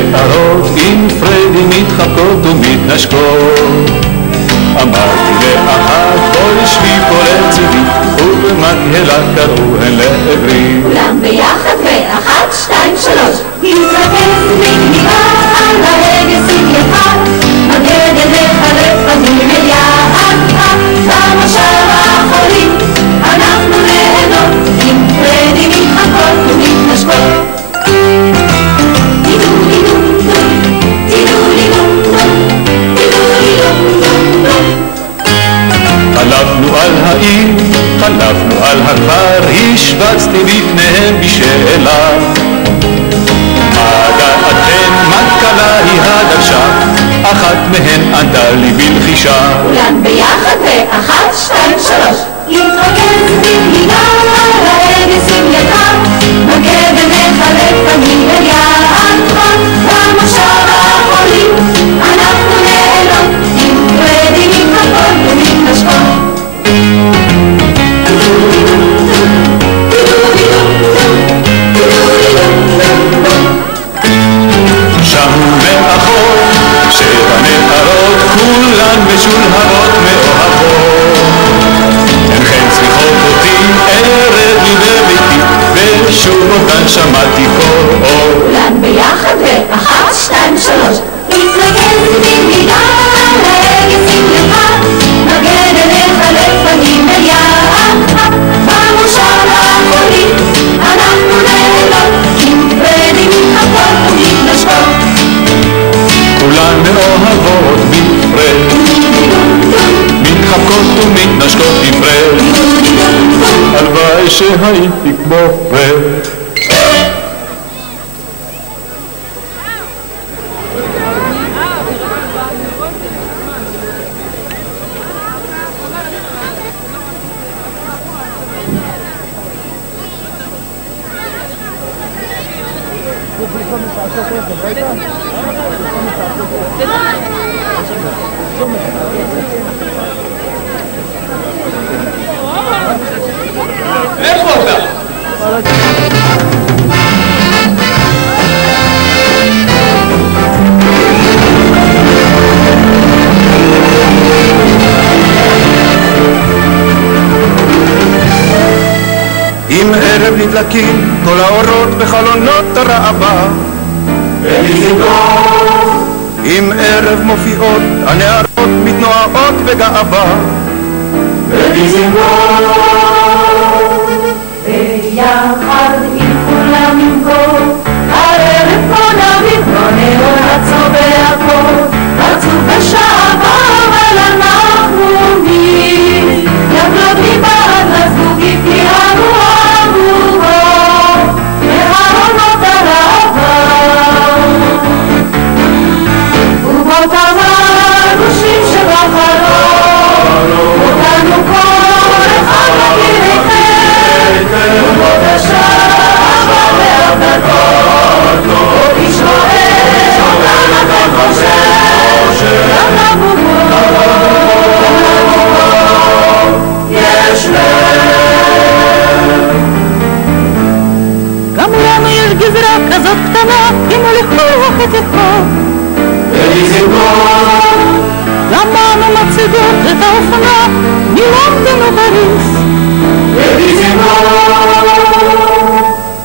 הנערות עם פרדי מתחבקות ומתנשקות. אמרתי לאחת בואי שבי פה לצידי, ובמקהלה קראו הן לעברי. כולם ביחד ואחת, שתיים, שלוש, להתרכז בגניבה על ההגה שים יחד, מגד אליך לפנים אל יעד, במושב האחורי אנחנו נהנות עם פרדי מתחבקות ומתנשקות. חלפנו על העיר, חלפנו על הכפר, השבצתי בפניהם בשאלה. מה דעתכם, מה קלה היא הדרשה? אחת מהן ענתה לי בלחישה. כולם ביחד ואחת, שתיים, שלוש, להתרכז בגניבה על ההגה שים יחד, מגד עיניך לפנים אל יעד, במושב האחורי אנחנו נהנות עם פרדי מתחבקות ומתנשקות. שם מאחור שבע נערות, כולן משולהבות מאוהבות. הן צריכות אותי ערב לי בביתי, ושוב אותן שמעתי כל אור. כולן ביחד ואחת, שתיים, שלוש, להתרכז בגניבה על ההגה שים יחד, מגד אליך לפנים אל יעד, במושב האחורי אנחנו נהנות עם פרדי מתחבקות ומתנשקות. כולן מאוהבות בפרד, מתחבקות ומתנשקות בפרד, הלוואי שהייתי כמו פרד. איפה אתה? עם ערב נדלקים כל האורות בחלונות הראווה, עם ערב מופיעות הנערות מתנועות בגאווה, ביחד עם כולם נמכור, הערב פה נביא כמו נאור הצובע פה, עצוב ושעבר אבל אנחנו מי יבלות מבעד לזוגית כי אנו אהובו מהעונות הראווה, ובו תמרשים שבחלום אותנו כל אחד מכיר היטב, ובו תשבה והבדקות עוד איש רואה שאותם אתה חושב גם לבוגות יש לב. גם לנו יש גזרה כזאת קטנה אם הולכוח את יחוק ולזיכות, למענו מציגות את האופנה מלונדון ופריס ולזיכות.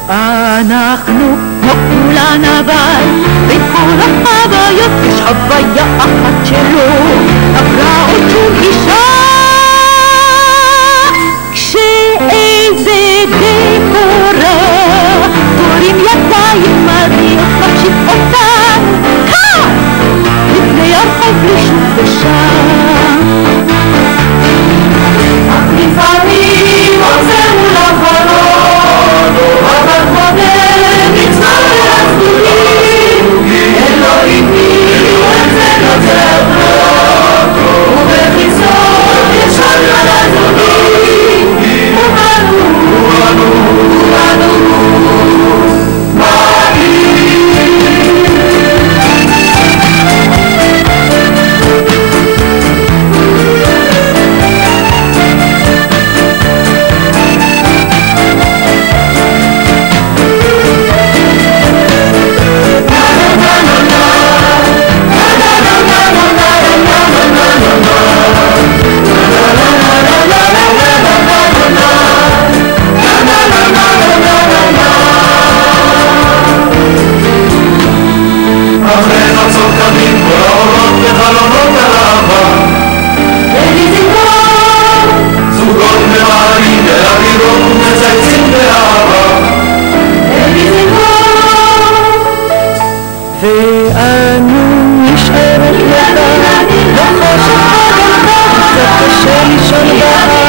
אנחנו כמו כולן אבל בין כל החוויות יש חוויה אחת שלו עברה עוד שום אישה, כשאיזה דקורה תורים ידיים מריות מקשיב אותן כאן לפני הרחוב לשוב ושם, אך לפעמים עוזר מול החלון אבל קודם נצמא לצדוקים אלוהים מי את זה נוצר ובחיסון אחרי חצות קמים כל האורות וחלונות הלבה. זוגות ממהרים אל הדירות ומצייצים באהבה. ואנו נשארת לבד, בחושך הגנבה, קצת קשה לישון באהבה.